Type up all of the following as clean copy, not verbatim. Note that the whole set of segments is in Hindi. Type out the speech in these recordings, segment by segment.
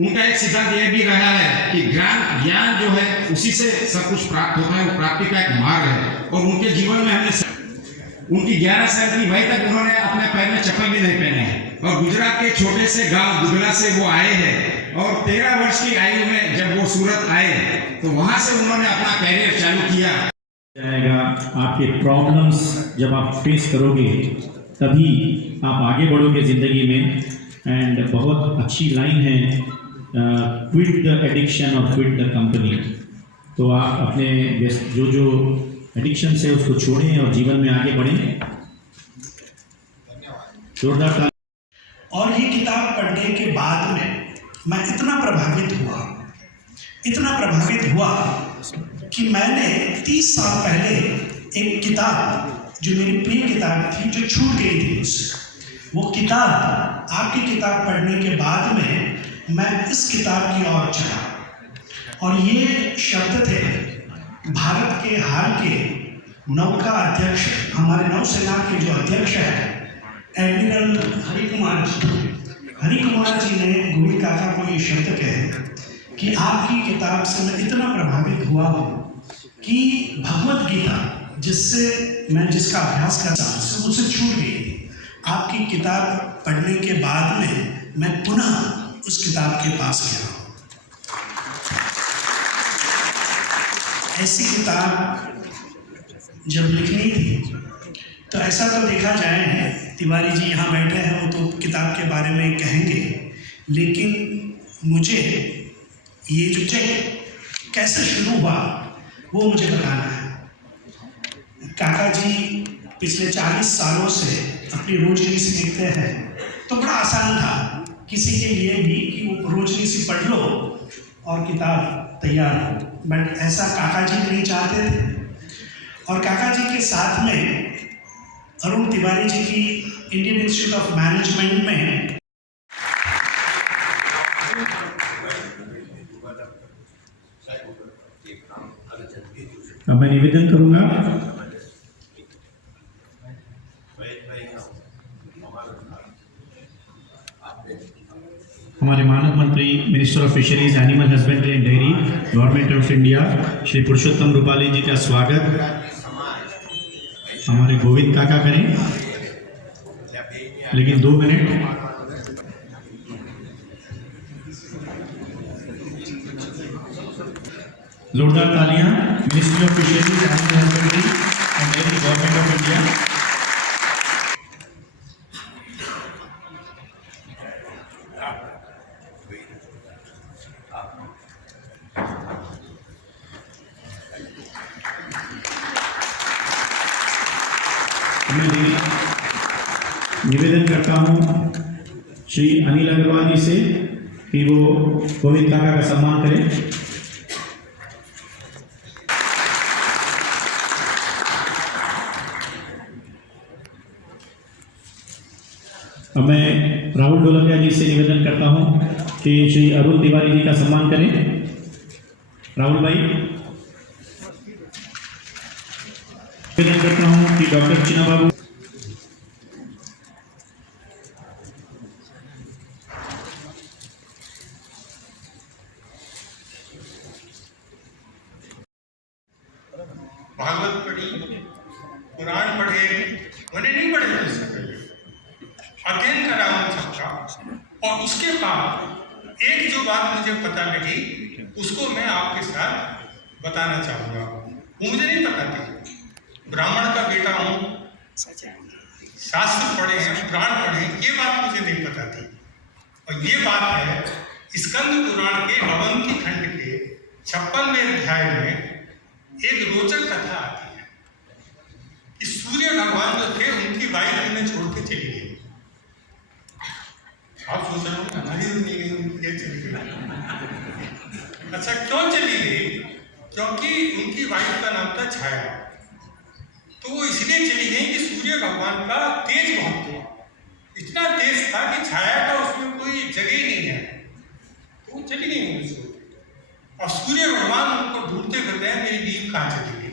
उनका एक सिद्धांत यह भी रहा है कि ज्ञान जो है उसी से सब कुछ प्राप्त होता है, वो प्राप्ति का एक मार्ग है। और उनके जीवन में हमने उनकी 11 साल की वही तक उन्होंने अपने पैर में चप्पल भी नहीं पहने हैं और गुजरात के छोटे से गांव दुधला से वो आए हैं और 13 वर्ष की आयु में जब वो सूरत आए तो वहां से उन्होंने अपना कैरियर चालू किया। जाएगा आपके प्रॉब्लम्स जब आप फेस करोगे तभी आप आगे बढ़ोगे ज़िंदगी में। एंड बहुत अच्छी लाइन है, क्विट द एडिक्शन और क्विट द कंपनी। तो आप अपने जो एडिक्शन से उसको छोड़ें और जीवन में आगे बढ़ें। जोरदार। और ये किताब पढ़ने के बाद में मैं इतना प्रभावित हुआ कि मैंने 30 साल पहले एक किताब जो मेरी प्रिय किताब थी जो छूट गई थी वो किताब आपकी किताब पढ़ने के बाद में मैं इस किताब की ओर चला और ये शब्द थे भारत के हाल के नौका अध्यक्ष, हमारे नौसेना के जो अध्यक्ष है एडमिरल हरि कुमार जी ने गोविंद काका को ये शब्द कहे कि आपकी किताब से मैं इतना प्रभावित हुआ हूँ कि भगवत गीता जिसका अभ्यास करता हूँ मुझसे छूट गई थी। आपकी किताब पढ़ने के बाद में मैं पुनः उस किताब के पास गया। ऐसी किताब जब लिखनी थी तो ऐसा तो देखा जाए, तिवारी जी यहाँ बैठे हैं वो तो किताब के बारे में कहेंगे, लेकिन मुझे ये जो चेक कैसे शुरू हुआ वो मुझे बताना है। काका जी पिछले 40 सालों से अपनी रोजनीसी लिखते हैं तो बड़ा आसान था किसी के लिए भी कि वो रोजनीसी पढ़ लो और किताब तैयार हो, बट ऐसा काका जी नहीं चाहते थे। और काका जी के साथ में अरुण तिवारी जी की इंडियन इंस्टीट्यूट ऑफ मैनेजमेंट में अब मैं निवेदन करूंगा हमारे मानव मंत्री minister of fisheries, animal husbandry and dairy, government of India, Shri Purushottam Rupali ji का स्वागत हमारे गोविंद काका करें, लेकिन 2 मिनट। जोरदार तालियां। Ministry of fisheries, animal husbandry and dairy, government of India. निवेदन करता हूं श्री अनिल अग्रवाल जी से कि वो गोविंद काका का सम्मान करें। अब मैं राहुल ढोलकिया जी से निवेदन करता हूं कि श्री अरुण तिवारी जी का सम्मान करें। राहुल भाई। निवेदन करता हूं कि डॉक्टर चिना बाबू भागवत पढ़ी, पुराण पढ़े, मैंने नहीं पढ़े थे इससे पहले, अध्ययन करा उन सबका। और उसके बाद एक जो बात मुझे पता लगी उसको मैं आपके साथ बताना चाहूँगा। वो मुझे नहीं पता थी। ब्राह्मण का बेटा हूँ, शास्त्र पढ़े हैं, पुराण पढ़े, ये बात मुझे नहीं पता थी। और ये बात है स्कंद पुराण के अवंती खंड के 56वें अध्याय में एक रोचक कथा आती है कि सूर्य भगवान जो थे उनकी वाइफ उन्हें छोड़ के चली गई। आप सोच रहे हो हमारी नहीं गई, उनकी चली गई। अच्छा, क्यों चली गई? क्योंकि उनकी वाइफ का नाम था छाया। तो वो इसलिए चली गई कि सूर्य भगवान का तेज बहुत था, इतना तेज था कि छाया का उसमें कोई जगह ही नहीं है। तो वो चली गई उनसे। और सूर्य भगवान उनको ढूंढते फिरते हैं, मेरी बीवी कहाँ चली गई।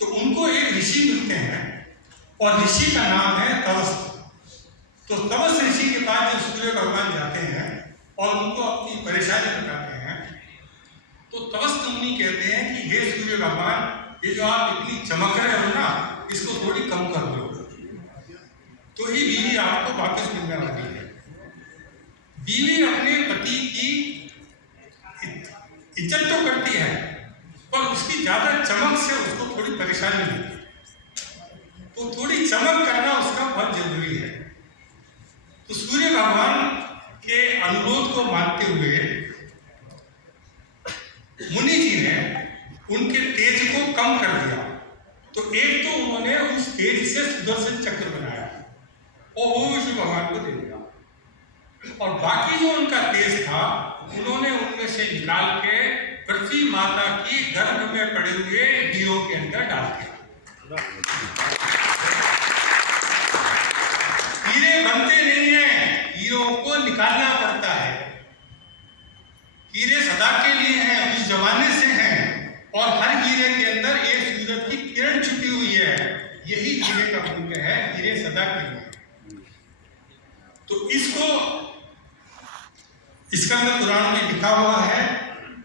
तो उनको एक ऋषि मिलते हैं और ऋषि का नाम है तवस्त। तो तवस्त ऋषि के पास जब सूर्य भगवान जाते हैं और उनको अपनी परेशानी बताते हैं, तो तवस्त मुनि कहते हैं कि हे सूर्य भगवान, ये जो आप इतनी चमक रहे हो ना, इसको थोड़ी कम कर दो, तो ही बीवी आपको वापस मिलने वाली है। बीवी अपने पति की इज्जत तो करती है, पर उसकी ज्यादा चमक से उसको थोड़ी परेशानी होती है, तो थोड़ी चमक करना उसका बहुत जरूरी है। तो सूर्य भगवान के अनुरोध को मानते हुए मुनि जी ने उनके तेज को कम कर दिया। तो एक तो उन्होंने उस तेज से सुदर्शन चक्र बनाया और वो विष्णु भगवान को दे दिया, और बाकी जो उनका तेज था उन्होंने उनमें से निकाल के पृथ्वी माता की गर्भ में पड़े हुए हीरों के अंदर डाल दिया। हीरे बनते नहीं है, हीरों को निकालना पड़ता है। हीरे सदा के लिए हैं, उस जमाने से हैं, और हर हीरे के अंदर एक सूरज की किरण छुपी हुई है। यही हीरे का मूल्य है, हीरे सदा के लिए। तो इसका अंदर पुराण में लिखा हुआ है,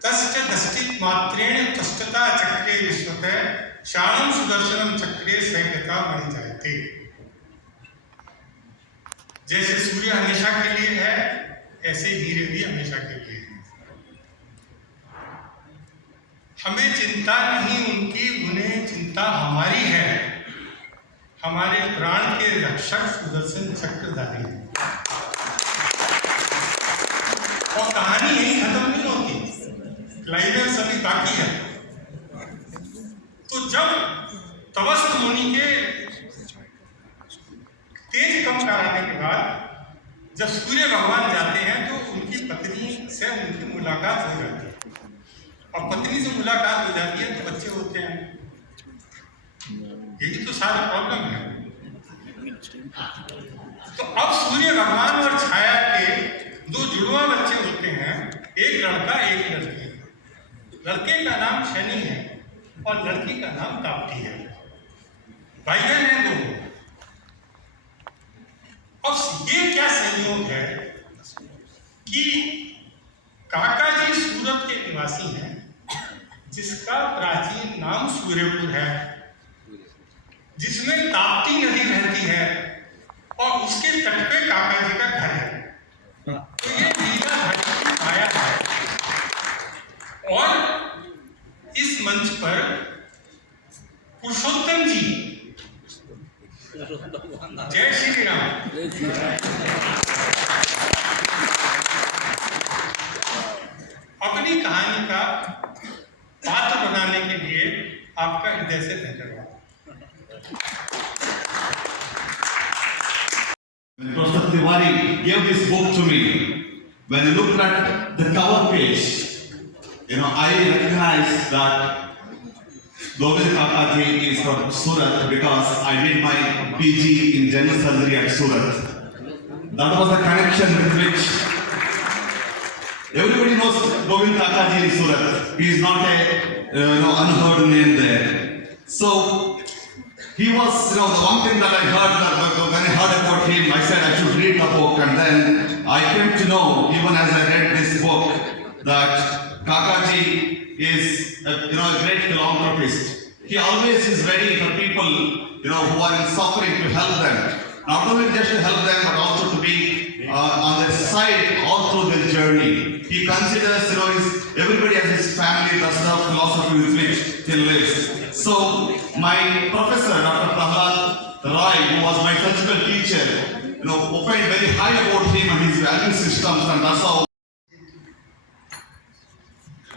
तस्य दष्टित मात्रेण तष्टता चक्रे विश्वते शाणम सुदर्शनम चक्रे सैकता मणि जायते। जैसे सूर्य हमेशा के लिए है, ऐसे हीरे भी हमेशा के लिए हैं। हमें चिंता नहीं उनकी, उन्हें चिंता हमारी है। हमारे प्राण के रक्षक सुदर्शन चक्रधारी हैं। और कहानी यही खत्म नहीं होती, क्लाइमैक्स अभी बाकी है। तो जब तवस्त मुनि के तेज कम कराने के बाद जब सूर्य भगवान जाते हैं तो उनकी पत्नी से उनकी मुलाकात हो जाती है, और पत्नी से मुलाकात हो जाती है तो बच्चे होते हैं। यही तो सारा प्रॉब्लम है। तो अब सूर्य भगवान और छाया के दो जुड़वा बच्चे होते हैं, एक लड़का एक लड़की। लड़के का नाम शनि है और लड़की का नाम ताप्ती है। भाई बहन है दोनों। अब ये क्या संयोग है कि काका जी सूरत के निवासी हैं, जिसका प्राचीन नाम सूर्यपुर है, जिसमें ताप्ती नदी बहती है, और उसके तट पे काका जी का घर है। तो ये लीला धरती की माया है। और इस मंच पर पुरुषोत्तम जी, जय श्री राम, अपनी कहानी का पात्र बनाने के लिए आपका हृदय से धन्यवाद। When Professor Tiwari gave this book to me, when I looked at the cover page, I recognized that Govind Kakaji is from Surat because I did my PG in general surgery at Surat. That was the connection with which everybody knows Govind Kakaji in Surat. He is not a unheard name there. So he was, the one thing that I heard, that when I heard about him, I said I should read the book, and then I came to know, even as I read this book, that Kakaji is a great philanthropist. He always is ready for people, who are in suffering, to help them. Not only just to help them, but also to be on their side all through their journey. He considers, everybody as his family. That's the philosophy with which he lives. So, my professor, Dr. Prahlad Rai, who was my surgical teacher, opined very high about him and his value systems, and that's how.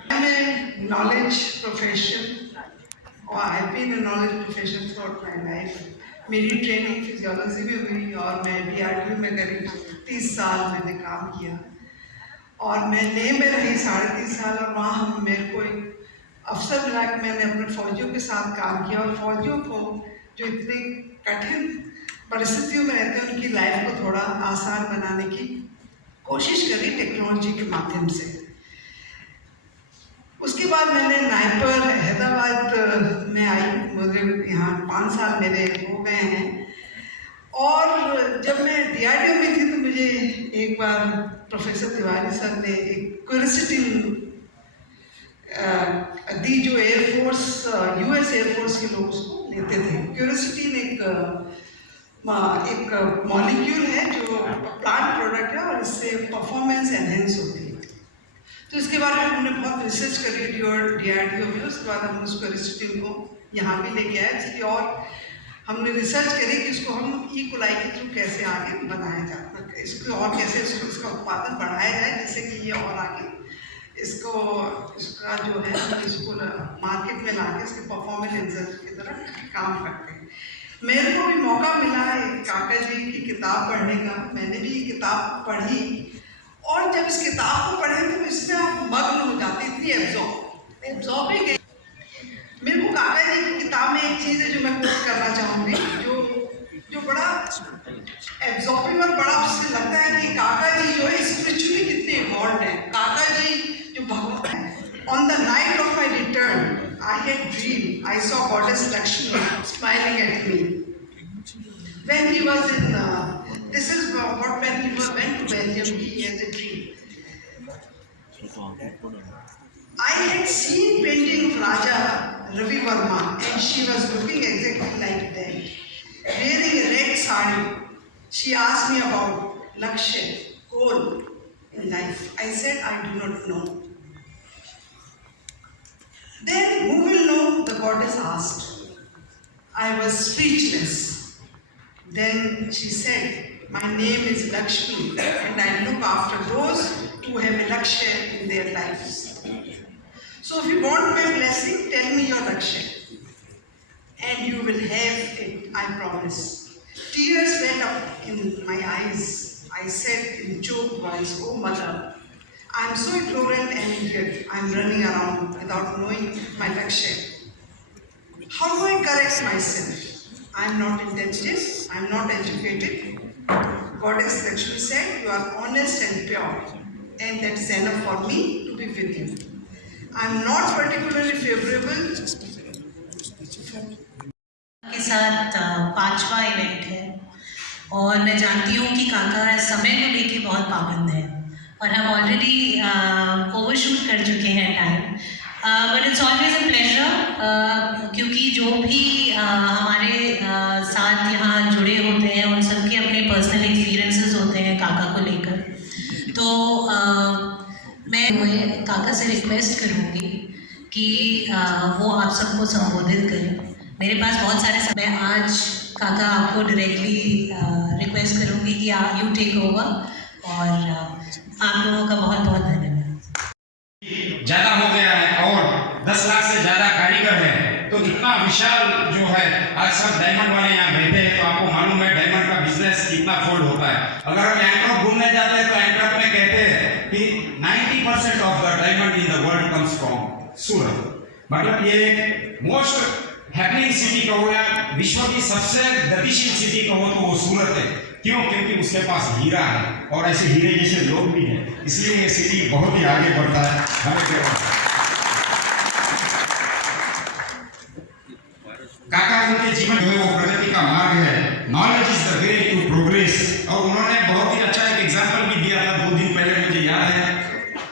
I'm a knowledge profession, or I've been a knowledge profession throughout my life. मेरी ट्रेनिंग फिजियोलॉजी में हुई और मैं DRDO में करीब 30 साल मैंने काम किया, और मैं लेह में रही 3.5 साल, और वहाँ मेरे को एक अवसर मिला कि मैंने अपने फौजियों के साथ काम किया, और फौजियों को जो इतनी कठिन परिस्थितियों में रहते हैं उनकी लाइफ को थोड़ा आसान बनाने की कोशिश करी टेक्नोलॉजी के माध्यम से। उसके बाद मैंने नाइपर हैदराबाद में आई, मुझे यहाँ 5 साल मेरे हो गए हैं, और जब मैं DRDO में थी तो मुझे एक बार प्रोफेसर तिवारी सर ने एक क्यूरियोसिटी दी, जो एयरफोर्स US एयरफोर्स के लोग उसको लेते थे। क्यूरियोसिटी एक मॉलिक्यूल है जो प्लांट प्रोडक्ट है और इससे परफॉर्मेंस एनहेंस होती है। तो इसके बारे में हमने बहुत रिसर्च करी DRDO में। उसके बाद हम उस क्यूरियोसिटी को यहाँ भी लेके आए, इसलिए और हमने रिसर्च करी कि इसको हम ई कोलाई के थ्रू कैसे आगे बनाया जाता है, इसको और कैसे इसका उत्पादन बढ़ाया जाए, जिससे कि ये और आगे इसका जो है हम इसको मार्केट में लाके इसके परफॉर्मेंस एंजर की तरह काम करते हैं। मेरे को भी मौका मिला एक काका जी की किताब पढ़ने का। मैंने भी ये किताब पढ़ी और जब इस किताब को पढ़े तो इसमें आप मग्न हो जाते, इतनी एब्जॉर्ब ही गई। मेरे को काका जी की किताब में एक चीज़ है जो मैं कोट करना चाहूँगी, जो बड़ा एब्जॉर्बिंग और बड़ा उससे लगता है कि काका जी जो है स्पिरिचुअली कितने इवॉल्व हैं। काका जी जो भगवान है। On the night of my return, I had dream. I saw Goddess Lakshmi smiling at me. When he was in, this is what when he went to Belgium, he had a dream. I had seen painting of Raja Ravi Verma, and she was looking exactly like that, wearing a red sari. She asked me about Lakshya, goal in life. I said, I do not know. Then who will know? The goddess asked. I was speechless. Then she said, my name is Lakshmi, and I look after those who have a Lakshya in their lives. So if you want my blessing, tell me your Lakshya, and you will have it, I promise. Tears welled up in my eyes. I said in choked voice, oh mother, I am so ignorant and idiot. I am running around without knowing my Lakshya. How do I correct myself? I am not intelligent. I am not educated. Goddess Lakshmi said, you are honest and pure, and that is enough for me to be with you. I am not particularly favorable. के साथ 5वां इवेंट है और मैं जानती हूँ कि काका समय को लेके बहुत पाबंद है और हम ऑलरेडी ओवरशूट कर चुके हैं time, but it's always a pleasure, क्योंकि जो भी हमारे साथ यहाँ जुड़े होते हैं उन सबके अपने पर्सनल एक्सपीरियंसेस होते हैं काका को लेकर। तो मैं काका से रिक्वेस्ट करूँगी कि वो आप सबको संबोधित करें। मेरे पास बहुत सारे समय, आज काका आपको डायरेक्टली रिक्वेस्ट करूँगी कि यू टेक ओवर, और आप लोगों का बहुत बहुत धन्यवाद। ज्यादा हो गया है और 10 लाख से ज्यादा कारीगर है, तो इतना विशाल जो है, आज सब डायमंड वाले यहाँ बैठे हैं, तो आपको मालूम है डायमंड का बिजनेस कितना फोल्ड होता है। अगर हम एंट्रॉप घूमने जाते हैं तो एंट्रॉप में कहते हैं कि 90% of the diamond in the world comes from Surat. मतलब ये मोस्ट हैपनिंग सिटी कहो या विश्व की सबसे गतिशील सिटी कहो तो वो सूरत है। क्यों? क्योंकि उसके पास हीरा है और ऐसे हीरे जैसे लोग भी हैं, इसलिए ये सिटी बहुत ही आगे बढ़ता है। हमें काका उनके जीवन जो है वो प्रगति का मार्ग है। Knowledge is the way to progress. और उन्होंने बहुत ही अच्छा एक एग्जांपल भी दिया था 2 दिन पहले, मुझे याद है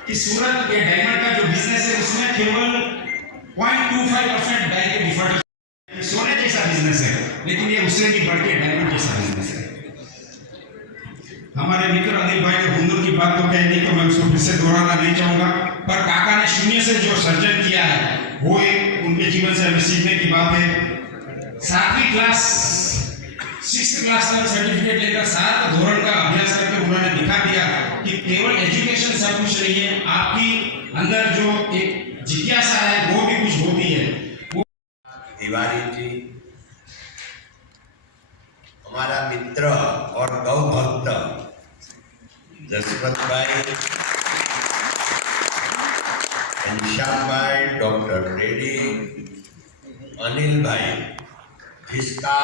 कि सूरत के डायमंड का जो बिजनेस है उसमें केवल 0.25% बैंक के डिफॉल्ट, सोने जैसा बिजनेस है, लेकिन ये उससे भी बढ़ के डायमंड जैसा बिजनेस है। हमारे मित्र अनिल भाई ने हुनर की बात तो कह दी, तो मैं उसको फिर से दोहराना नहीं चाहूंगा, पर काका ने शून्य से जो सर्जन किया है वो एक उनके जीवन से हमें सीखने की बात है। 7वीं क्लास 6th क्लास तक सर्टिफिकेट लेकर 7 धोरण का अभ्यास करके उन्होंने दिखा दिया कि केवल एजुकेशन सब कुछ नहीं है, आपकी अंदर जो एक जिज्ञासा है वो भी कुछ होती है। तिवारी जी हमारा मित्र और गौ भक्त जसवंत भाई, घनश्याम भाई, डॉक्टर रेड्डी, अनिल भाई, जिसका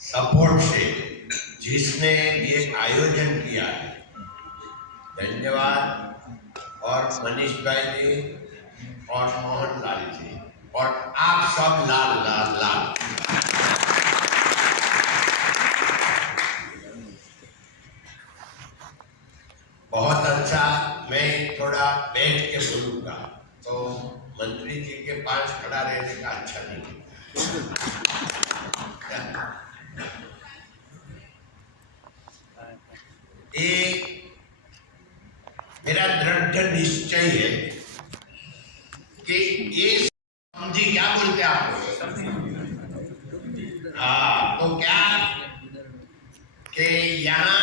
सपोर्ट से जिसने ये आयोजन किया है, धन्यवाद। और मनीष भाई जी और मोहन लाल जी और आप सब लाल लाल लाल। नहीं है कि ये समझी क्या बोलते हैं आप लोग? हाँ, तो क्या कि यहाँ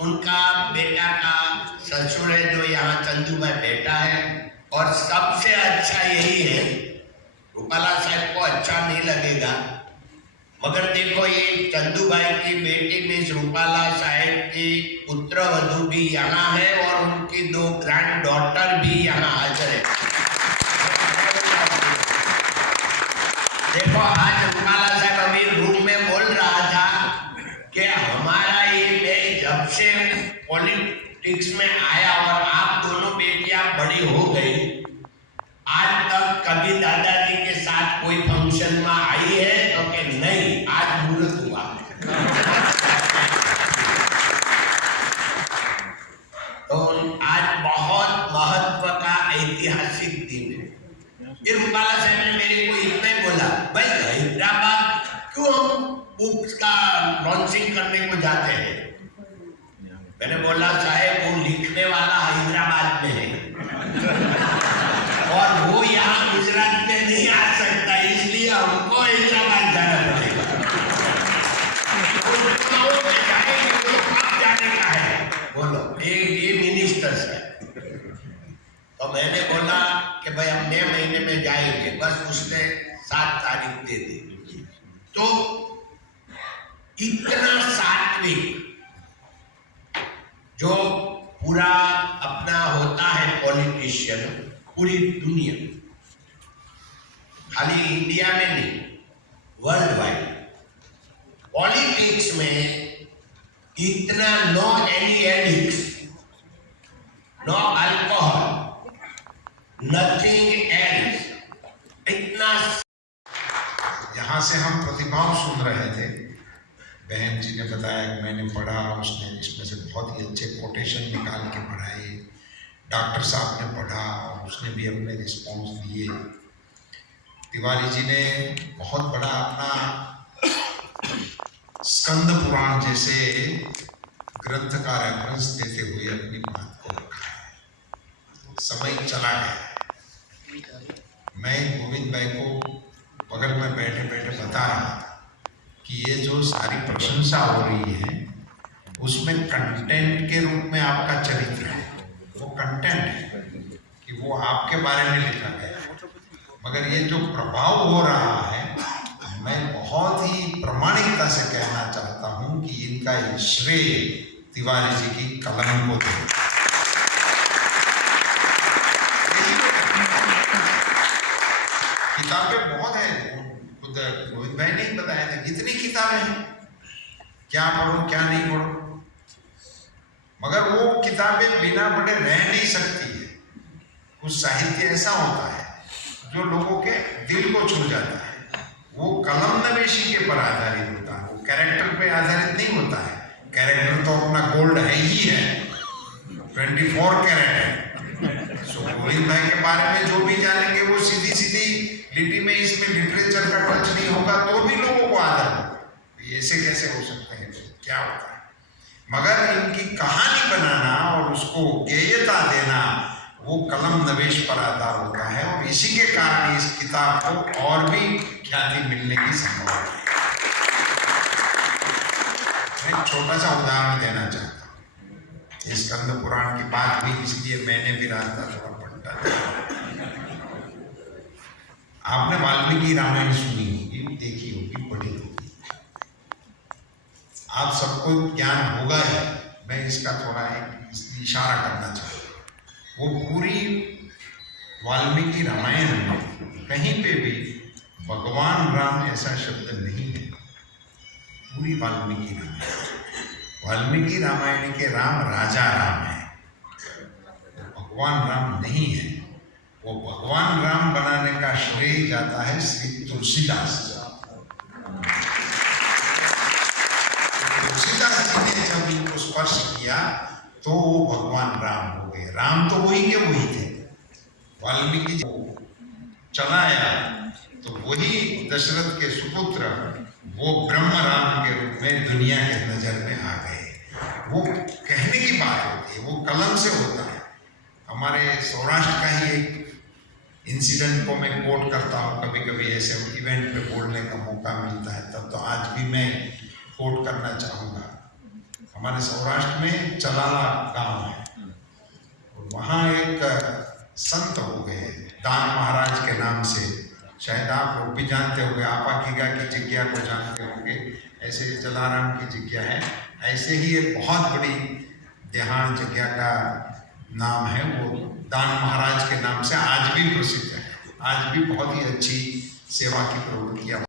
उनका बेटा का ससुर है जो यहाँ चंदू भाई बेटा है, और सबसे अच्छा यही है, रूपाला साहब को अच्छा नहीं लगेगा मगर देखो ये चंदू भाई की बेटी मिस रूपाला साहब की पुत्र वधू भी यहाँ है और उनकी 2 ग्रैंड डॉटर भी यहाँ हाजिर है। देखो आज रूपाला साहब अभी रूम में बोल रहा था कि हमारा ये मैं जब से पॉलिटिक्स में आया और आप दोनों बेटियां बड़ी हो गई, आज तक कभी दादाजी के साथ कोई फंक्शन में आई है तो कि नहीं, आज मुहूर्त हुआ। तो आज बहुत महत्व का ऐतिहासिक दिन है। ये रूपाला साहब ने मेरे को इतना ही बोला, भाई हैदराबाद क्यों हम बुक्स का लॉन्चिंग करने को जाते हैं? मैंने बोला साहब वो लिखने वाला हैदराबाद में है और वो यहाँ गुजरात में नहीं आ सकता, इसलिए हमको हैदराबाद जाना पड़ेगा। तो कब जाने का है बोलो? ये मिनिस्टर्स है। तो मैंने बोला कि भाई हम नए महीने में जाएंगे, बस उसने 7 तारीख दे दी। तो इतना सात्विक जो पूरा अपना होता है पॉलिटिशियन, पूरी दुनिया, खाली इंडिया में नहीं, वर्ल्ड वाइड पॉलिटिक्स में इतना no any addicts, no alcohol, nothing else, इतना। यहाँ से हम प्रतिभाव सुन रहे थे, बहन जी ने बताया कि मैंने पढ़ा, उसने इसमें से बहुत ही अच्छे कोटेशन निकाल के पढ़ाए, डॉक्टर साहब ने पढ़ा और उसने भी अपने रिस्पॉन्स दिए, तिवारी जी ने बहुत बड़ा अपना स्कंद पुराण जैसे ग्रंथ का रेफरेंस देते हुए अपनी बात को रखा है। समय चला गया, मैं गोविंद भाई को बगल में बैठे बैठे बता रहा था कि ये जो सारी प्रशंसा हो रही है उसमें कंटेंट के रूप में आपका चरित्र है, वो कंटेंट है कि वो आपके बारे में लिखा गया, मगर ये जो प्रभाव हो रहा है, मैं बहुत ही प्रामाणिकता से कहना चाहता हूं कि इनका ये श्रेय तिवारी जी की कलम को दे। किताबें बहुत है, खुद गोविंद भाई ने बताया था कितनी किताबें हैं, क्या पढ़ो क्या नहीं पढ़ो, मगर वो किताबें बिना पढ़े रह नहीं सकती है। कुछ साहित्य ऐसा होता है जो लोगों के दिल को छू जाता है, वो कलम नवेशी के पर आधारित होता है, वो कैरेक्टर पे आधारित नहीं होता है। कैरेक्टर तो अपना गोल्ड है ही है, 24 कैरेट है। सो गोविंद भाई के बारे में जो भी जानेंगे वो सीधी सीधी लिपि में, इसमें लिटरेचर का टच नहीं होगा तो भी लोगों को आदर होगा, ऐसे कैसे हो सकते हैं, क्या होता है। मगर इनकी कहानी बनाना और उसको गेयता देना वो कलम नवेश पर आधार होता है, और इसी के कारण इस किताब को और भी ख्याति मिलने की संभावना है। मैं एक छोटा सा उदाहरण देना चाहता हूँ, इस स्कंद पुराण की बात हुई इसलिए मैंने भी रास्ता थोड़ा पलटा दिया। आपने वाल्मीकि रामायण सुनी होगी, देखी होगी, पढ़ी होगी, आप सबको ज्ञान होगा ही, मैं इसका थोड़ा एक इशारा करना चाहता हूँ। वो पूरी वाल्मीकि रामायण में कहीं पे भी भगवान राम ऐसा शब्द नहीं है। पूरी वाल्मीकि रामायण के राम राजा राम है, भगवान राम नहीं है। वो भगवान राम बनाने का श्रेय जाता है श्री तुलसीदास। तुलसीदास जी ने जब इनको स्पर्श किया तो वो भगवान राम हो गए। राम तो वही के वही थे, वाल्मीकि जी को चलाया तो वही दशरथ के सुपुत्र वो ब्रह्म राम के रूप में दुनिया के नजर में आ गए। वो कहने की बात होती है, वो कलम से होता है। हमारे सौराष्ट्र का ही एक इंसिडेंट को मैं कोट करता हूँ, कभी कभी ऐसे इवेंट पे बोलने का मौका मिलता है तब, तो आज भी मैं कोट करना चाहूँगा। हमारे सौराष्ट्र में चलाला गांव है, वहाँ एक संत हो गए दान महाराज के नाम से, शायद आप लोग भी जानते होंगे, आपाकीगा की जिज्ञा को जानते होंगे, ऐसे जलाराम की जिज्ञा है, ऐसे ही एक बहुत बड़ी देहान जिज्ञा का नाम है, वो दान महाराज के नाम से आज भी प्रसिद्ध है, आज भी बहुत ही अच्छी सेवा की प्रवृत्तियाँ